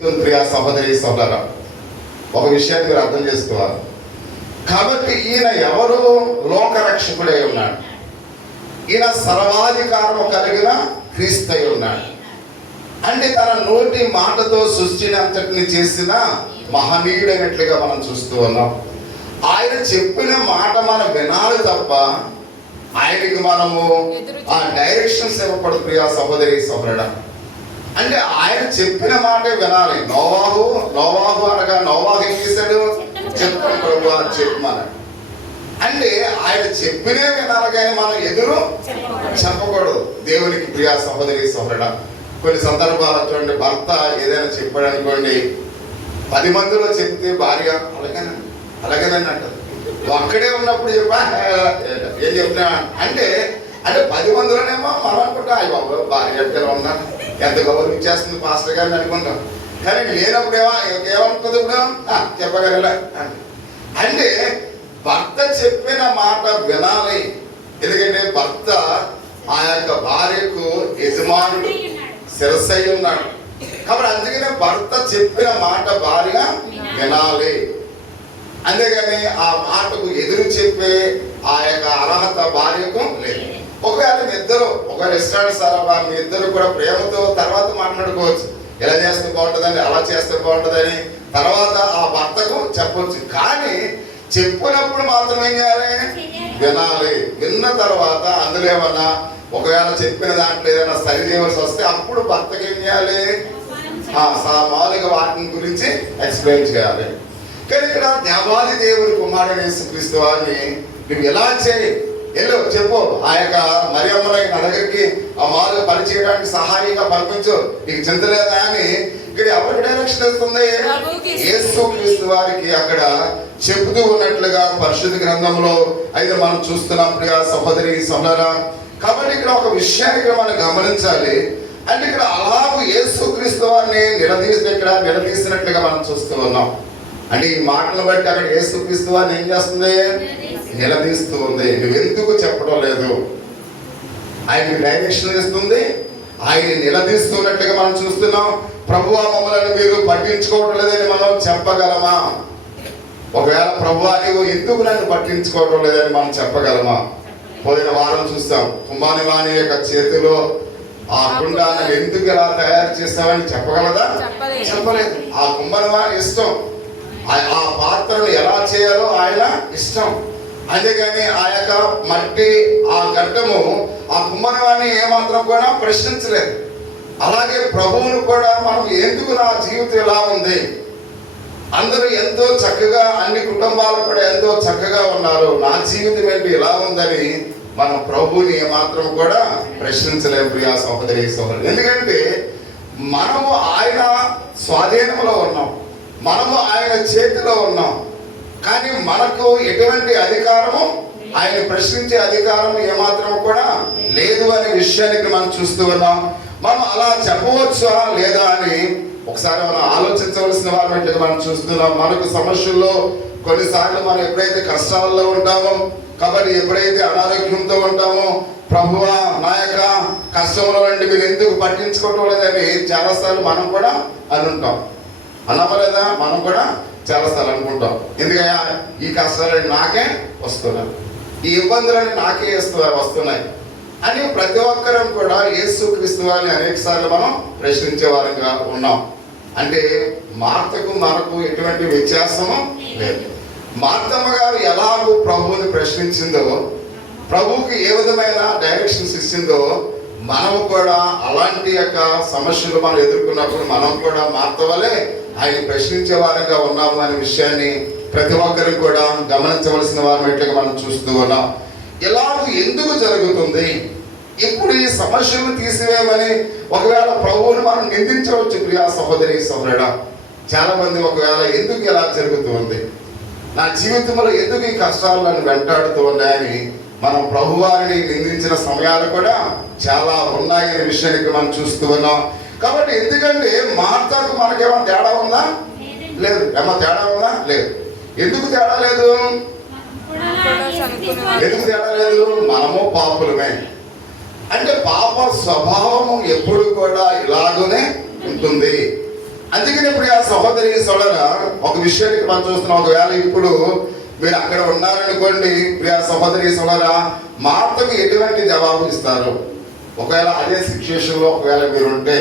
ప్రియా సహోదరి సోదరా, ఒక విషయాన్ని మీరు అర్థం చేసుకోవాలి. కాబట్టి ఈయన ఎవరు? లోకరక్షకుడై ఉన్నాడు. ఈయన సర్వాధికారము కలిగిన క్రీస్తై ఉన్నాడు. అంటే తన నోటి మాటతో సృష్టిని అంతటిని చేసిన మహనీయుడైనట్లుగా మనం చూస్తూ ఉన్నాం. ఆయన చెప్పిన మాట మనం వినాలి తప్ప ఆయనకి మనము ఆ డైరెక్షన్స్ ఇవ్వకూడదు. ప్రియా సహోదరి సోదరుడా, అంటే ఆయన చెప్పిన మాటే వినాలి. నోవాహు అనగా నోవాహు ఏం చేశాడు? చెప్పం ప్రభు అని చెప్పమన్నాడు. అంటే ఆయన చెప్పినే వినాలి, కానీ మనం ఎదురు చెప్పకూడదు. దేవునికి ప్రియా సహోదరి సోదరుడా, కొన్ని సందర్భాలు చూడండి, భర్త ఏదైనా చెప్పాడు అనుకోండి, 10 మందిలో చెప్తే భార్య అలాగేనండి అంటది. అక్కడే ఉన్నప్పుడు చెప్పా ఏం చెప్తున్నా అంటే 10 మందిలోనేమో మనం అనుకుంటాం, అయ్యి బాబు భార్య అంటే ఉన్నారు, ఎంత గౌరవించేస్తుంది పాస్టర్ గారిని అనుకుంటాం. కానీ లేనప్పుడు ఏమనుకుంది? ఇప్పుడు చెప్పగలరా అంటే భర్త చెప్పిన మాట వినాలి. ఎందుకంటే భర్త ఆ యొక్క భార్యకు యజమానుడు, శిరస్సు అయి ఉన్నాడు. కాబట్టి అందుకనే భర్త చెప్పిన మాట భార్య వినాలి. అంతేగాని ఆ మాటకు ఎదురు చెప్పే ఆ యొక్క అర్హత భార్యకు లేదు. ఒకవేళ మీ ఇద్దరు ఒక రెస్టారెంట్ సారా, మీ ఇద్దరు కూడా ప్రేమతో తర్వాత మాట్లాడుకోవచ్చు, ఎలా చేస్తే బాగుంటుందని, అలా చేస్తే బాగుంటుందని తర్వాత ఆ భర్తకు చెప్పొచ్చు. కానీ చెప్పినప్పుడు మాత్రం ఏం చేయాలి? వినాలి. విన్న తర్వాత అందులో ఏమన్నా ఒకవేళ చెప్పిన దాంట్లో ఏదైనా సరి చేయవలసి వస్తే అప్పుడు భర్తకి ఏం చేయాలి? మామూలుగా వాటిని గురించి ఎక్స్ప్లెయిన్ చేయాలి. కానీ ఇక్కడ దేవాది దేవుని కుమారుడు యేసుక్రీస్తు వారిని నువ్వు ఎలా చేయి, ఎల్లు చెప్పు, ఆ యొక్క మరియమ్మని నా దగ్గరికి ఆ మామూలుగా పని చేయడానికి సహాయంగా పంపించు, నీకు చింత లేదా అని ఇక్కడ ఎవరికి డైరెక్షన్ ఇస్తుంది? యేసుక్రీస్తు వారికి అక్కడ చెబుతూ ఉన్నట్లుగా పరిశుద్ధ గ్రంథంలో అయితే మనం చూస్తున్నాం. ప్రియా సహోదరి సోదరా, కాబట్టి ఇక్కడ ఒక విషయాన్ని మనం గమనించాలి. అంటే ఇక్కడ అలాగూ యేసుక్రీస్తు వారిని నిలదీసినట్లుగా మనం చూస్తూ ఉన్నాం. అంటే ఈ మాటలను బట్టి అక్కడ యేసుక్రీస్తు వారిని ఏం చేస్తుంది? నిలదీస్తూ ఉంది. నువ్వు ఎందుకు చెప్పడం లేదు? ఆయనకి డైరెక్షన్ ఇస్తుంది, ఆయన నిలదీస్తున్నట్లుగా మనం చూస్తున్నాం. ప్రభువా మమ్మల్ని మీరు పట్టించుకోవడం లేదని మనం చెప్పగలమా? ఒకవేళ ప్రభువా నువ్వు ఎందుకు నన్ను పట్టించుకోవడం లేదని మనం చెప్పగలమా? పోయిన వారం చూస్తాం, కుంభానివాణి యొక్క చేతిలో ఆ కుండాన్ని ఎందుకు ఎలా తయారు చేస్తామని చెప్పగలదా? చెప్పలేదు. ఆ కుంభానివాణి ఇష్టం, ఆ పాత్రను ఎలా చేయాలో ఆయన ఇష్టం. అంతేగాని ఆ యొక్క మట్టి ఆ గడ్డము ఆ కుంభనివాణ్ణి ఏమాత్రం కూడా ప్రశ్నించలేదు. అలాగే ప్రభువును కూడా మనం ఎందుకు నా జీవితం ఎలా ఉంది, అందరూ ఎంతో చక్కగా, అన్ని కుటుంబాలు కూడా ఎంతో చక్కగా ఉన్నారు, నా జీవితం ఏంటి ఇలా ఉందని మనం ప్రభువుని ఏమాత్రం కూడా ప్రశ్నించలేము. ప్రియా సహోదరి సహోదరులు, ఎందుకంటే మనము ఆయన స్వాధీనంలో ఉన్నాం, మనము ఆయన చేతిలో ఉన్నాం. కానీ మనకు ఎటువంటి అధికారము, ఆయన ప్రశ్నించే అధికారం ఏమాత్రం కూడా లేదు అనే విషయానికి మనం చూస్తూ ఉన్నాం. మనం అలా చెప్పవచ్చా లేదా అని ఒకసారి మనం ఆలోచించవలసిన వారిగా మనం చూస్తున్నాం. మనకు సమస్యల్లో కొన్నిసార్లు మనం ఎప్పుడైతే కష్టాల్లో ఉంటామో, కాబట్టి ఎప్పుడైతే అనారోగ్యంతో ఉంటామో, ప్రభువా నా యొక్క కష్టంలో నుండి మీరు ఎందుకు పట్టించుకోవటం లేదని చాలాసార్లు మనం కూడా అనుంటాం. అన్నమలేదా? మనం కూడా చాలాసార్లు అనుకుంటాం, ఎందుకయ్యా ఈ కష్టాలన్నీ నాకే వస్తున్నాయి, ఈ ఇబ్బందులన్నీ నాకే వస్తున్నాయి అని ప్రతి ఒక్కరం కూడా యేసుక్రీస్తు వారిని అనేక సార్లు మనం ప్రశ్నించే వారంగా ఉన్నాం. అంటే మార్తకు మనకు ఎటువంటి వ్యత్యాసము లేదు. మార్తమ్మ గారు ఎలాగో ప్రభువుని ప్రశ్నించిందో, ప్రభువుకి ఏ విధమైన డైరెక్షన్స్ ఇచ్చిందో, మనము కూడా అలాంటి యొక్క సమస్యలు మనం ఎదుర్కొన్నప్పుడు మనం కూడా మార్త వలె ఆయన ప్రశ్నించే వారంగా ఉన్నాము అనే విషయాన్ని ప్రతి ఒక్కరికి కూడా గమనించవలసిన వారిగా మనం చూస్తూ ఉన్నాం. ఇలాగ ఎందుకు జరుగుతుంది? ఇప్పుడు ఈ సమస్యలను తీసివేయమని ఒకవేళ ప్రభువుని మనం నిందించవచ్చు. ప్రియా సహోదరి సహోదరుడా, చాలా మంది ఒకవేళ ఎందుకు ఇలా జరుగుతుంది, నా జీవితంలో ఎందుకు ఈ కష్టాలు నన్ను వెంటాడుతూ ఉన్నాయని మనం ప్రభువారిని నిందించిన సమయాలు కూడా చాలా ఉన్నాయనే విషయానికి మనం చూస్తూ ఉన్నాం. కాబట్టి ఎందుకంటే మార్తకు మనకేమైనా తేడా ఉందా? లేదు. ఏమన్నా తేడా ఉందా? లేదు. ఎందుకు తేడా లేదు? ఎందుకు తేడా లేదు? మనము పాపులమే. అంటే పాప స్వభావము ఎప్పుడు కూడా ఇలాగనే ఉంటుంది. అందుకని ప్రియా సహోదరి సోదరా, ఒక విషయానికి మనం చూస్తున్నాం. ఒకవేళ ఇప్పుడు మీరు అక్కడ ఉన్నారనుకోండి ప్రియా సహోదరి సోదరా, మార్తకు ఎటువంటి జవాబు ఇస్తారు? ఒకవేళ అదే సిచ్యుయేషన్ లో ఒకవేళ మీరు ఉంటే,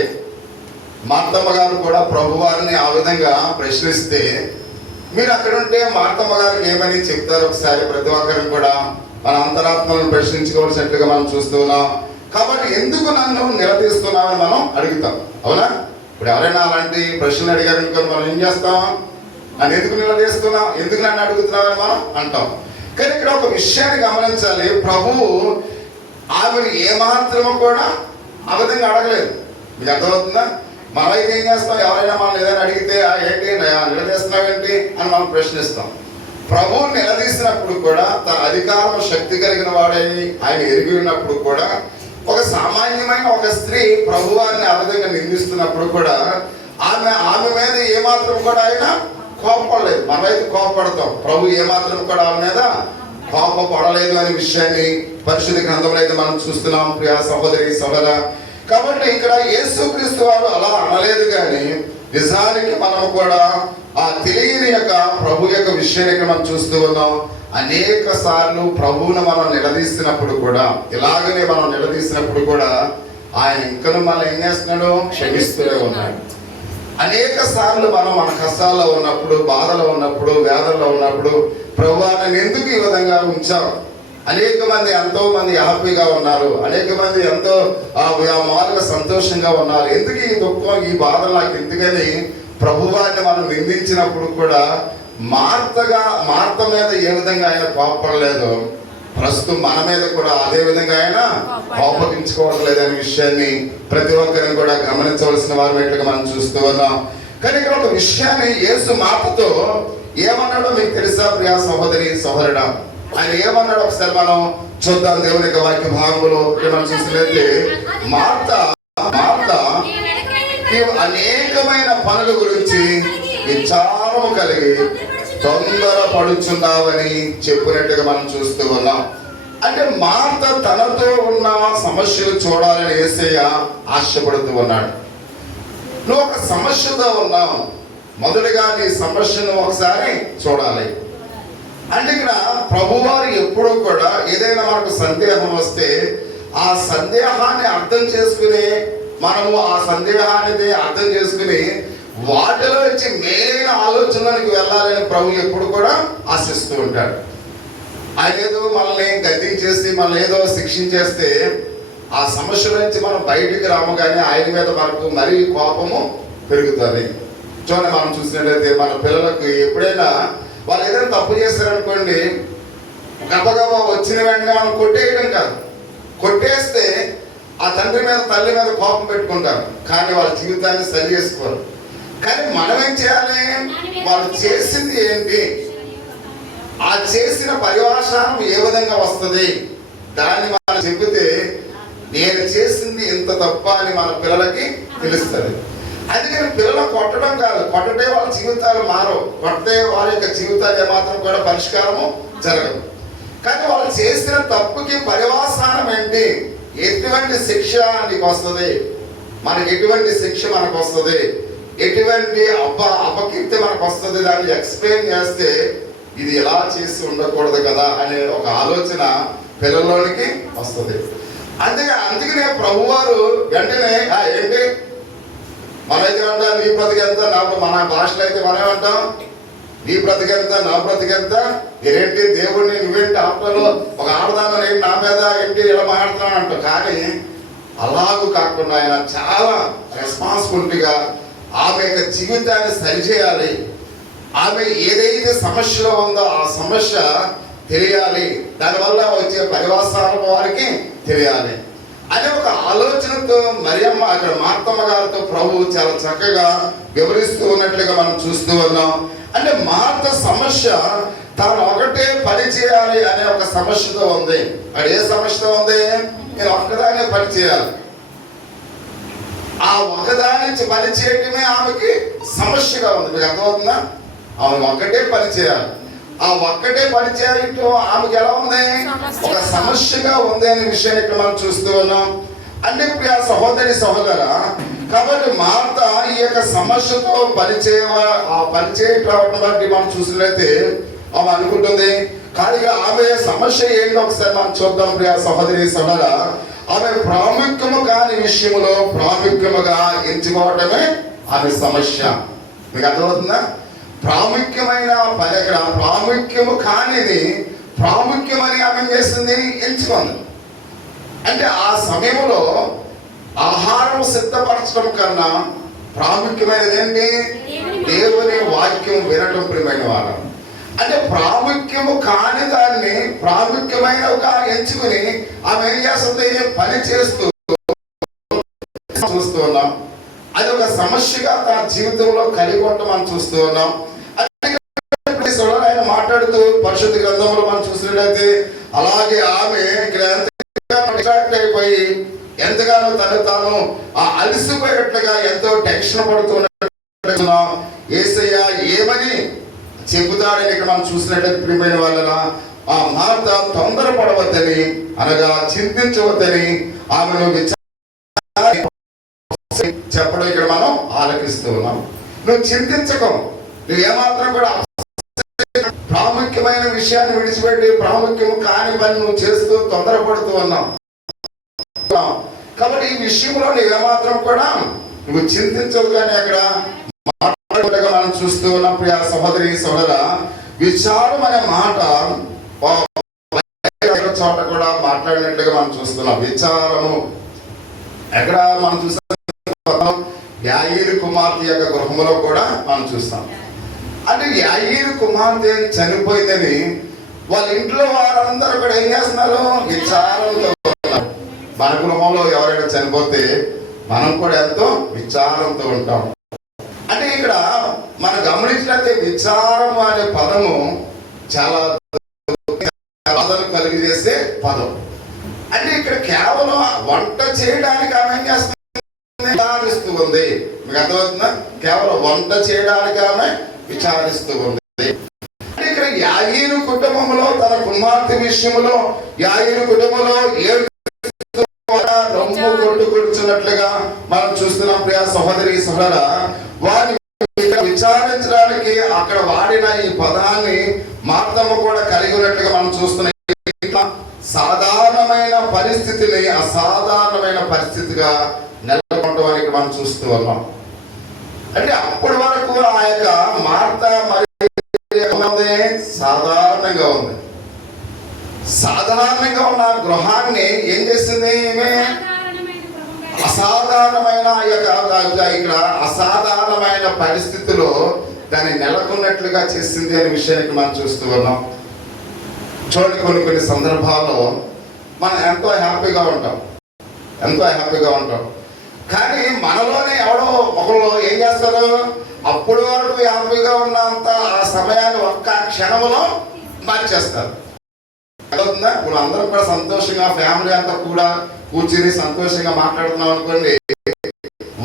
మార్తమ్మ గారు కూడా ప్రభువారిని ఆ విధంగా ప్రశ్నిస్తే మీరు అక్కడ ఉంటే మార్తమ్మ గారికి ఏమని చెప్తారు? ఒకసారి ప్రతి ఒక్కరిని కూడా మన అంతరాత్మలను ప్రశ్నించుకోవాల్సినట్లుగా మనం చూస్తున్నాం. కాబట్టి ఎందుకు నన్ను నిలదీస్తున్నామని మనం అడుగుతాం, అవునా? ఇప్పుడు ఎవరైనా అలాంటి ప్రశ్నలు అడిగారు అనుకోని మనం ఏం చేస్తాం? నన్ను ఎందుకు నిలదీస్తున్నాం, ఎందుకు నన్ను అడుగుతున్నామని మనం అంటాం. కానీ ఇక్కడ ఒక విషయాన్ని గమనించాలి. ప్రభువు ఆమెను ఏమాత్రము కూడా ఆ విధంగా అడగలేదు. మీకు అర్థమవుతుందా? మనమైతే ఏం చేస్తాం? ఎవరైనా మనం ఏదైనా అడిగితే ఏంటి నిలదీస్తున్నావు ఏంటి అని మనం ప్రశ్నిస్తాం. ప్రభువు నిలదీసినప్పుడు కూడా తన అధికారం శక్తి కలిగిన వాడై ఆయన ఎరిగి ఉన్నప్పుడు కూడా, ఒక సామాన్యమైన ఒక స్త్రీ ప్రభువారిని ఆ విధంగా నిందిస్తున్నప్పుడు కూడా ఆమె మీద ఏమాత్రం కూడా ఆయన కోపపడలేదు. మనమైతే కోపపడతాం, ప్రభు ఏమాత్రం కూడా ఆమె మీద కోపపడలేదు అనే విషయాన్ని పరిశుద్ధ గ్రంథంలో అయితే మనం చూస్తున్నాం ప్రియా సహోదరి సోదరా. కాబట్టి ఇక్కడ యేసుక్రీస్తు వారు అలా అనలేదు. కానీ నిజానికి మనం కూడా ఆ తెలియని యొక్క ప్రభు యొక్క విషయాన్ని మనం చూస్తూ ఉన్నాం. అనేక సార్లు ప్రభువును మనం నిలదీసినప్పుడు కూడా, ఇలాగనే మనం నిలదీసినప్పుడు కూడా ఆయన ఇంకను మనం ఏం చేస్తున్నాడు? క్షమిస్తూనే ఉన్నాడు. అనేక సార్లు మనం మన కష్టాల్లో ఉన్నప్పుడు, బాధలో ఉన్నప్పుడు, వేదనలో ఉన్నప్పుడు ప్రభువా నన్ను ఎందుకు ఈ విధంగా ఉంచావు? అనేక మంది ఎంతో మంది హ్యాపీగా ఉన్నారు, అనేక మంది ఎంతో మామూలుగా సంతోషంగా ఉన్నారు. ఎందుకు ఈ దుఃఖం, ఈ బాధ నాకు ఎందుకని ప్రభువాన్ని మనం నిందించినప్పుడు కూడా మార్త మీద ఏ విధంగా ఆయన కోపపడలేదు, ప్రస్తుతం మన మీద కూడా అదే విధంగా ఆయన కోపగించుకోవట్లేదు అనే విషయాన్ని ప్రతి ఒక్కరిని కూడా గమనించవలసిన వారు మనం చూస్తూ ఉన్నాం. కానీ ఇక్కడ ఒక విషయాన్ని యేసు మార్తతో ఏమన్నాడో మీకు తెలుసా ప్రియా సహోదరి సహోదరుడా? ఆయన ఏమన్నాడు ఒకసారి మనం చూద్దాం. దేవుని యొక్క వాక్య భాగంలో మనం చూసినట్లయితే, మార్త అనేకమైన పనుల గురించి విచారము కలిగి తొందర పడుచున్నావని చెప్పినట్టుగా మనం చూస్తూ ఉన్నాం. అంటే మార్త తనతో ఉన్న సమస్యలు చూడాలని యేసయ్య ఆశపడుతూ ఉన్నాడు. నువ్వు ఒక సమస్యతో ఉన్నావు, మొదటిగా నీ సమస్యను ఒకసారి చూడాలి. అంటే ఇక్కడ ప్రభువారు ఎప్పుడూ కూడా ఏదైనా మనకు సందేహం వస్తే ఆ సందేహాన్ని అర్థం చేసుకుని, మనము ఆ సందేహాన్ని అర్థం చేసుకుని వాటిలో నుంచి మేలైన ఆలోచనలకు వెళ్ళాలని ప్రభు ఎప్పుడు కూడా ఆశిస్తూ ఉంటాడు. ఆయన ఏదో మనల్ని గద్దించేసి మనల్ని ఏదో శిక్షించేస్తే ఆ సమస్య నుంచి మనం బయటికి రాము, కానీ ఆయన మీద మనకు మరీ కోపము పెరుగుతుంది. చూడండి, మనం చూసినట్లయితే మన పిల్లలకు ఎప్పుడైనా వాళ్ళు ఏదైనా తప్పు చేస్తారనుకోండి, గబగబా వచ్చిన వెంటనే మనం కొట్టేయడం కాదు, కొట్టేస్తే ఆ తండ్రి మీద తల్లి మీద కోపం పెట్టుకుంటారు, కానీ వాళ్ళ జీవితాన్ని సరి చేసుకోరు. కానీ మనం ఏం చేయాలి? వాళ్ళు చేసింది ఏంటి, ఆ చేసిన పర్యవసానం ఏ విధంగా వస్తుంది దాన్ని మనం చెబితే, నేను చేసింది ఇంత తప్ప అని మన పిల్లలకి తెలుస్తుంది. అందుకని పిల్లలు కొట్టడం కాదు, కొట్టడే వాళ్ళ జీవితాలు మారవు, కొట్టే వాళ్ళ యొక్క జీవితాలు ఏమాత్రం కూడా పరిష్కారము జరగదు. కానీ వాళ్ళు చేసిన తప్పుకి పర్యవసానం ఏంటి, ఎటువంటి శిక్ష నీకు వస్తుంది, మనకి ఎటువంటి శిక్ష మనకు వస్తుంది, ఎటువంటి అపకీర్తి మనకు వస్తుంది, దాన్ని ఎక్స్ప్లెయిన్ చేస్తే ఇది ఎలా చేసి ఉండకూడదు కదా అనే ఒక ఆలోచన పిల్లల్లోనికి వస్తుంది. అందుకనే ప్రభువారు వెంటనే ఏంటి మనమైతే అంటాం, నీ బ్రతికెంత నా, మన భాషలో అయితే మనం అంటాం నీ బ్రతికెంత నా బ్రతికెంత, ఏంటి దేవుడిని నువ్వేంటి ఆటలో ఒక ఆడదాన్ని ఏంటి నా మీద ఏంటి ఇలా మాట్లాడుతున్నాను అంటాం. కానీ అలాగూ కాకుండా ఆయన చాలా రెస్పాన్సిబిలిటీగా ఆమె యొక్క జీవితాన్ని సరిచేయాలి, ఆమె ఏదైతే సమస్యలో ఉందో ఆ సమస్య తెలియాలి, దానివల్ల వచ్చే పర్యవసానం వారికి తెలియాలి అనే ఒక ఆలోచనతో మరియమ్మ అక్కడ మార్తమ్మ గారితో ప్రభు చాలా చక్కగా వివరిస్తూ ఉన్నట్లుగా మనం చూస్తూ ఉన్నాం. అంటే మార్త సమస్య తాను ఒకటే పని చేయాలి అనే ఒక సమస్యతో ఉంది. అక్కడ ఏ సమస్యతో ఉంది? నేను ఒక్కదానే పని చేయాలి. ఆ ఒకదాని పని చేయటమే ఆమెకి సమస్యగా ఉంది. మీకు అర్థమవుతుందా? ఆమె ఒక్కటే పని చేయాలి. ఆ ఒక్కటే పని చేయటం ఆమెకి ఎలా ఉంది? ఒక సమస్యగా ఉంది అనే విషయాన్ని ఇక్కడ మనం చూస్తూ ఉన్నాం. అంటే ప్రియ సహోదరి సహోదర, కాబట్టి మార్త ఈ యొక్క సమస్యతో పనిచేయటం బట్టి మనం చూసినట్లయితే ఆమె అనుకుంటుంది. కానీ ఆమె సమస్య ఏంటో ఒకసారి మనం చూద్దాం ప్రియ సహోదరి సహోదర. ఆమె ప్రాముఖ్యము కాని విషయంలో ప్రాముఖ్యముగా ఎంచుకోవటమే ఆమె సమస్య. మీకు అర్థమవుతుందా? ప్రాముఖ్యమైన పని అక్కడ ప్రాముఖ్యము కానిది ప్రాముఖ్యమని ఆమె చేస్తుంది, ఎంచుకుంది. అంటే ఆ సమయంలో ఆహారం సిద్ధపరచడం కన్నా ప్రాముఖ్యమైనది ఏంటి? దేవుని వాక్యం వినటం. ప్రియమైన వారు, అంటే ప్రాముఖ్యము కాని దాన్ని ప్రాముఖ్యమైనవిగా ఎంచుకుని ఆమె ఏం చేస్తుంది? పని చేస్తూ చూస్తూ ఉన్నాం. అది ఒక సమస్యగా తన జీవితంలో కలిగి ఉండటం మనం చూస్తూ ఉన్నాం. ఆయన మాట్లాడుతూ పరిశుద్ధ గ్రంథంలో మనం చూసినట్లయితే అలాగే ఆమె ఇక్కడ డిస్ట్రాక్ట్ అయిపోయి ఎంతగానో తాను అలసిపోయేట్లుగా ఎంతో టెన్షన్ పడుతున్నట్లుగా యేసయ్య ఏమని చెబుతాడని ఇక్కడ మనం చూసినట్లయితే ప్రియమైన వాళ్ళ ఆ మార్త తొందరపడవద్దని అనగా చింతించవద్దని ఆమెను చెప్పడం ఇక్కడ మనం ఆలకిస్తూ ఉన్నాం. నువ్వు చింతించకం, నువ్వు ఏమాత్రం కూడా ప్రాముఖ్యమైన విషయాన్ని విడిచిపెట్టి ప్రాముఖ్యం కాని పని నువ్వు చేస్తూ తొందరపడుతూ ఉన్నావు. కాబట్టి ఈ విషయంలో నువ్వేమాత్రం కూడా నువ్వు చింతించవు. కానీ అక్కడ మాట్లాడగా మనం చూస్తూ ఉన్నాం ప్రియ సహోదరి సహోదర. విచారం అనే మాట చోట కూడా మాట్లాడినట్లుగా మనం చూస్తున్నాం. విచారము ఎక్కడ మనం చూస్తాం? యాయీరు కుమార్తె యొక్క గృహంలో కూడా మనం చూస్తాం. అంటే యాయీరు కుమార్తె చనిపోయిందని వాళ్ళ ఇంట్లో వారందరూ కూడా ఏం చేస్తున్నారు? విచారంతో ఉన్నారు. మన గృహంలో ఎవరైనా చనిపోతే మనం కూడా ఎంతో విచారంతో ఉంటాం. అంటే ఇక్కడ మనం గమనించినట్లయితే విచారం అనే పదము చాలా బాధలు కలిగజేసే పదం. అంటే ఇక్కడ కేవలం వంట చేయడానికి ఆమె ఏం చేస్తుంది? విచారిస్తూ ఉంది. మీకు అర్థమవుతుందా? కేవలం వంట చేయడానికి ఆమె విచారిస్తూ ఉంది. అంటే ఇక్కడ యాయీరు కుటుంబంలో తన కుమార్తె విషయంలో యాయీరు కుటుంబంలో నొమ్ము కొట్టుకొచ్చున్నట్లుగా మనం చూస్తున్నాం ప్రియ సహోదరి సహోదర. వారిని విచారించడానికి అక్కడ వాడిన ఈ పదాన్ని మార్తమ్మ కూడా కలిగి ఉన్నట్లుగా మనం చూస్తున్నాం. సాధారణమైన పరిస్థితిని అసాధారణమైన పరిస్థితిగా నెలకొనడానికి మనం చూస్తూ ఉన్నాం. అంటే అప్పటి వరకు ఆ యొక్క మార్త సాధారణంగా ఉంది. సాధారణంగా ఉన్న గృహాన్ని ఏం చేసింది? అసాధారణమైన ఇక్కడ అసాధారణమైన పరిస్థితిలో దాన్ని నెలకొన్నట్లుగా చేసింది అనే విషయానికి మనం చూస్తూ ఉన్నాం. చూడండి, కొన్ని సందర్భాల్లో మనం ఎంతో హ్యాపీగా ఉంటాం. కానీ మనలోనే ఎవడో ఒకళ్ళు ఏం చేస్తారు? అప్పుడు వరకు హ్యాపీగా ఉన్నంత ఆ సమయాన్ని ఒక్క క్షణంలో మార్చేస్తారు. అవుతుందా? ఇప్పుడు అందరం కూడా సంతోషంగా ఫ్యామిలీ అంతా కూడా కూర్చుని సంతోషంగా మాట్లాడుతున్నాం అనుకోండి.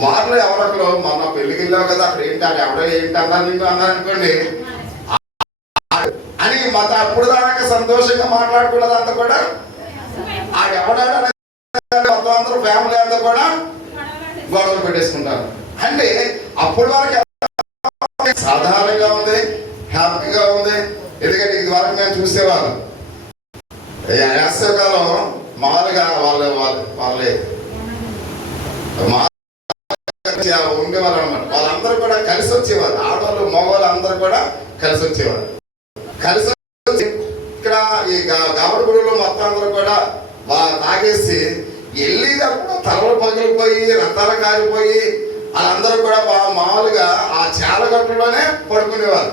వారిలో ఎవరొకరు మొన్న పెళ్లికి వెళ్ళావు కదా, అక్కడ ఏంటి ఎవడో ఏంటి అన్నారు నిన్ను అన్నారు అనుకోండి అని మొత్తం అప్పుడు దాకా సంతోషంగా మాట్లాడుకున్నదంతా కూడా ఆడెవడాడు మొత్తం అందరూ ఫ్యామిలీ అంతా కూడా గొడవలు పెట్టేసుకుంటారు. అంటే అప్పటి వరకు సాధారణంగా ఉంది, హ్యాపీగా ఉంది. ఎందుకంటే ఇది వరకు మేము చూసేవాళ్ళం. వేసవికాలం మామూలుగా వాళ్ళే ఉండేవారు అనమాట. వాళ్ళందరూ కూడా కలిసి వచ్చేవారు. ఆడవాళ్ళు మగవాళ్ళు అందరూ కూడా కలిసి వచ్చేవారు. కలిసి వచ్చి ఇక్కడ ఈ గాబడి గుడిలో మొత్తం అందరూ కూడా తాగేసి వెళ్ళేటప్పుడు తలలు పగిలిపోయి రక్తాలు కారిపోయి వాళ్ళందరూ కూడా మామూలుగా ఆ చాలగట్టులోనే పడుకునేవారు.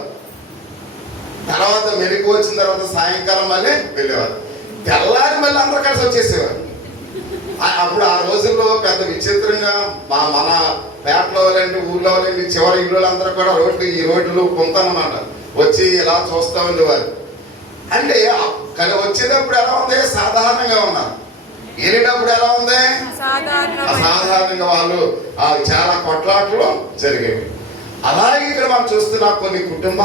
తర్వాత మెరుగు వచ్చిన తర్వాత సాయంకాలం మళ్ళీ వెళ్ళేవారు. తెల్లారి మళ్ళీ అందరూ కలిసి వచ్చేసేవారు. అప్పుడు ఆ రోజుల్లో పెద్ద విచిత్రంగా మన పేటలో వాళ్ళండి ఊళ్ళో వాళ్ళండి చివరి ఇళ్ళు అందరూ కూడా ఈ రోడ్లు పొంతానమాట వచ్చి ఇలా చూస్తూ ఉండేవారు. అంటే వచ్చేటప్పుడు ఎలా ఉంది? సాధారణంగా ఉన్నారు. వెళ్ళేటప్పుడు ఎలా ఉంది? అసాధారణంగా వాళ్ళు చాలా కొట్లాట్లు జరిగేవి. అలాగే ఇక్కడ మనం చూస్తున్న కొన్ని కుటుంబాలు